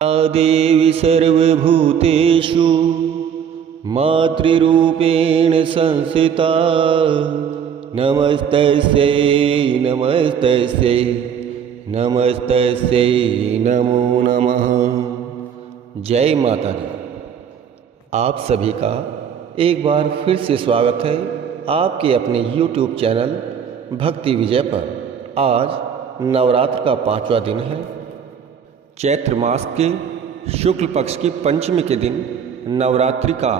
या देवी सर्वभूतेषु मातृरूपेण संस्थिता नमस्तस्यै नमस्तस्यै नमस्तस्यै नमो नमः। जय माता दी। आप सभी का एक बार फिर से स्वागत है आपके अपने YouTube चैनल भक्ति विजय पर। आज नवरात्र का 5वां दिन है। चैत्र मास के शुक्ल पक्ष की पंचमी के दिन नवरात्रि का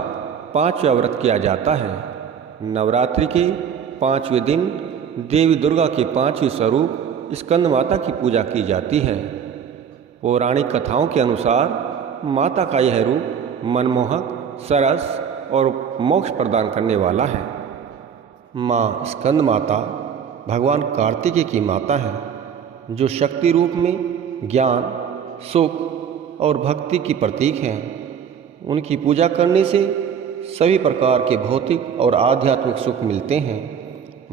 5वां व्रत किया जाता है। नवरात्रि के 5वें दिन देवी दुर्गा के 5वें स्वरूप स्कंद माता की पूजा की जाती है। पौराणिक कथाओं के अनुसार माता का यह रूप मनमोहक, सरस और मोक्ष प्रदान करने वाला है। माँ स्कंद माता भगवान कार्तिकेय की माता है, जो शक्ति रूप में ज्ञान, सुख और भक्ति की प्रतीक हैं। उनकी पूजा करने से सभी प्रकार के भौतिक और आध्यात्मिक सुख मिलते हैं।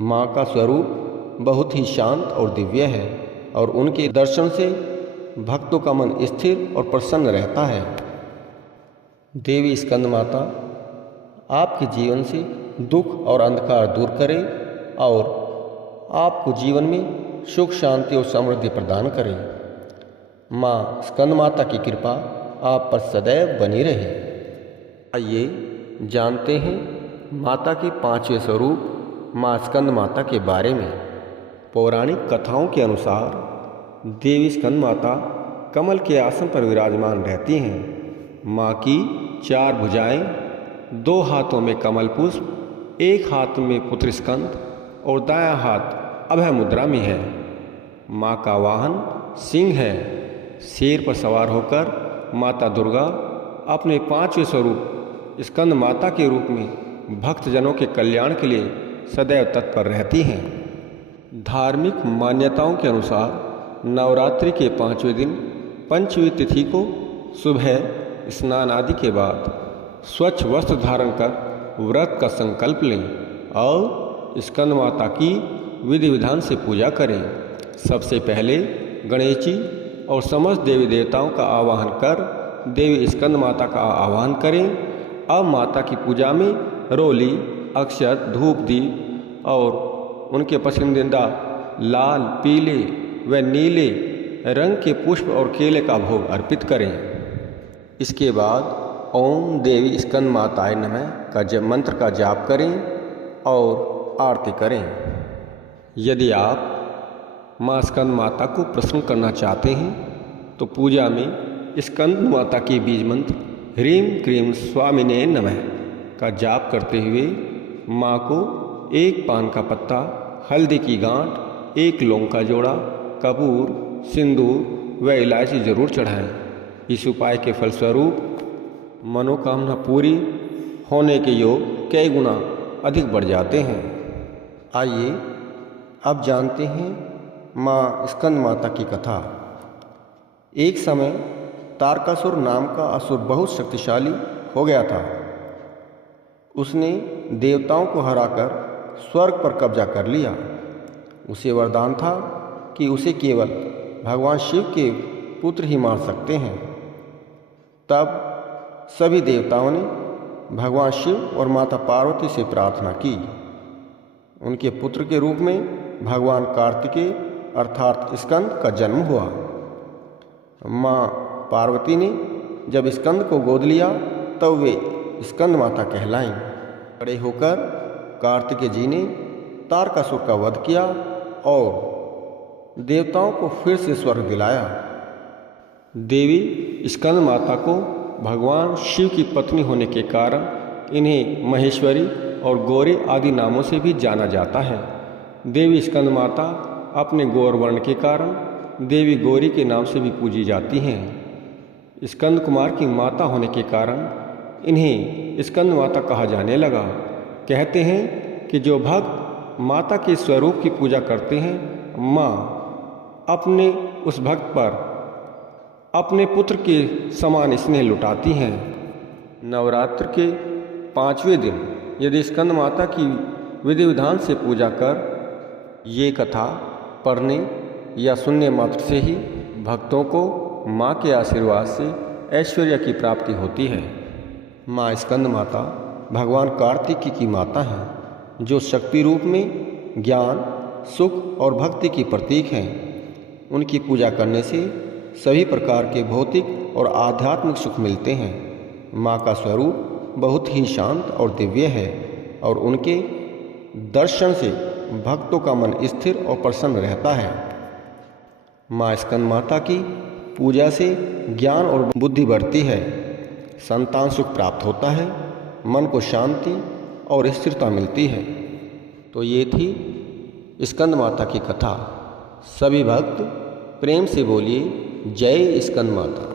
माँ का स्वरूप बहुत ही शांत और दिव्य है और उनके दर्शन से भक्तों का मन स्थिर और प्रसन्न रहता है। देवी स्कंद माता आपके जीवन से दुख और अंधकार दूर करे और आपको जीवन में सुख, शांति और समृद्धि प्रदान करे। माँ स्कंद माता की कृपा आप पर सदैव बनी रहे। आइए जानते हैं माता के 5वें स्वरूप माँ स्कंद माता के बारे में। पौराणिक कथाओं के अनुसार देवी स्कंद माता कमल के आसन पर विराजमान रहती हैं। माँ की 4 भुजाएं, 2 हाथों में कमल पुष्प, 1 हाथ में पुत्र स्कंद और दायां हाथ अभय मुद्रा में है। माँ का वाहन सिंह है। शेर पर सवार होकर माता दुर्गा अपने 5वें स्वरूप स्कंद माता के रूप में भक्तजनों के कल्याण के लिए सदैव तत्पर रहती हैं। धार्मिक मान्यताओं के अनुसार नवरात्रि के 5वें दिन पंचमी तिथि को सुबह स्नान आदि के बाद स्वच्छ वस्त्र धारण कर व्रत का संकल्प लें और स्कंद माता की विधि विधान से पूजा करें। सबसे पहले गणेश जी और समस्त देवी देवताओं का आवाहन कर देवी स्कंद माता का आवाहन करें। अब माता की पूजा में रोली, अक्षत, धूप, दीप और उनके पसंदीदा लाल, पीले व नीले रंग के पुष्प और केले का भोग अर्पित करें। इसके बाद ओम देवी स्कंद माताय नमः का जप मंत्र का जाप करें और आरती करें। यदि आप माँ स्कंद माता को प्रसन्न करना चाहते हैं तो पूजा में स्कंद माता के बीज मंत्र ह्रीं क्रीं स्वामिने नमः का जाप करते हुए माँ को 1 पान का पत्ता, हल्दी की गांठ, 1 लौंग का जोड़ा, कपूर, सिंदूर व इलायची जरूर चढ़ाएं। इस उपाय के फलस्वरूप मनोकामना पूरी होने के योग कई गुना अधिक बढ़ जाते हैं। आइए अब जानते हैं माँ स्कंद माता की कथा। एक समय तारकासुर नाम का असुर बहुत शक्तिशाली हो गया था। उसने देवताओं को हराकर स्वर्ग पर कब्जा कर लिया। उसे वरदान था कि उसे केवल भगवान शिव के पुत्र ही मार सकते हैं। तब सभी देवताओं ने भगवान शिव और माता पार्वती से प्रार्थना की। उनके पुत्र के रूप में भगवान कार्तिकेय अर्थात स्कंद का जन्म हुआ। माँ पार्वती ने जब स्कंद को गोद लिया तब वे स्कंद माता कहलाईं। बड़े होकर कार्तिकेय जी ने तारकासुर का वध किया और देवताओं को फिर से स्वर्ग दिलाया। देवी स्कंद माता को भगवान शिव की पत्नी होने के कारण इन्हें महेश्वरी और गौरी आदि नामों से भी जाना जाता है। देवी स्कंद माता अपने गौर वर्ण के कारण देवी गौरी के नाम से भी पूजी जाती हैं। स्कंद कुमार की माता होने के कारण इन्हें स्कंद माता कहा जाने लगा। कहते हैं कि जो भक्त माता के स्वरूप की पूजा करते हैं, माँ अपने उस भक्त पर अपने पुत्र के समान स्नेह लुटाती हैं। नवरात्र के 5वें दिन यदि स्कंद माता की विधि विधान से पूजा कर ये कथा पढ़ने या सुनने मात्र से ही भक्तों को माँ के आशीर्वाद से ऐश्वर्य की प्राप्ति होती है। माँ स्कंद माता भगवान कार्तिकेय की माता हैं, जो शक्ति रूप में ज्ञान, सुख और भक्ति की प्रतीक हैं। उनकी पूजा करने से सभी प्रकार के भौतिक और आध्यात्मिक सुख मिलते हैं। माँ का स्वरूप बहुत ही शांत और दिव्य है और उनके दर्शन से भक्तों का मन स्थिर और प्रसन्न रहता है। माँ स्कंद माता की पूजा से ज्ञान और बुद्धि बढ़ती है, संतान सुख प्राप्त होता है, मन को शांति और स्थिरता मिलती है। तो ये थी स्कंद माता की कथा। सभी भक्त प्रेम से बोलिए जय स्कंद माता।